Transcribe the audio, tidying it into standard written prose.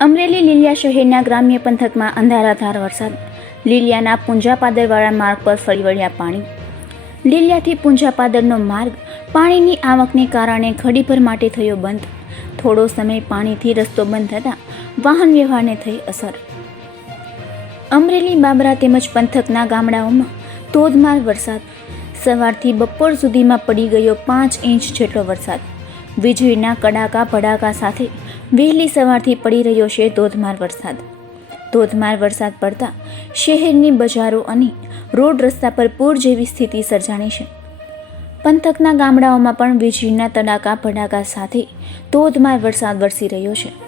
અમરેલી લીલિયા શહેરના ગ્રામ્ય પંથકમાં અંધારાધાર વરસાદ. લીલિયાના પૂંજાપાદરવાળા માર્ગ પર ફરી વળ્યા પાણી. લીલિયાથી પૂંજાપાદરનો માર્ગ પાણીની આવકને કારણે ઘડીભર માટે થયો બંધ. થોડો સમય પાણીથી રસ્તો બંધ થતાં વાહન વ્યવહારને થઈ અસર. અમરેલી, બાબરા તેમજ પંથકના ગામડાઓમાં ધોધમાર વરસાદ. સવારથી બપોર સુધીમાં પડી ગયો 5 ઇંચ જેટલો વરસાદ. વીજળીના કડાકા ભડાકા સાથે વહેલી સવારથી પડી રહ્યો છે ધોધમાર વરસાદ. ધોધમાર વરસાદ પડતા શહેરની બજારો અને રોડ રસ્તા પર પૂર જેવી સ્થિતિ સર્જાણી છે. પંથકના ગામડાઓમાં પણ વીજળીના તડાકા ભડાકા સાથે ધોધમાર વરસાદ વરસી રહ્યો છે.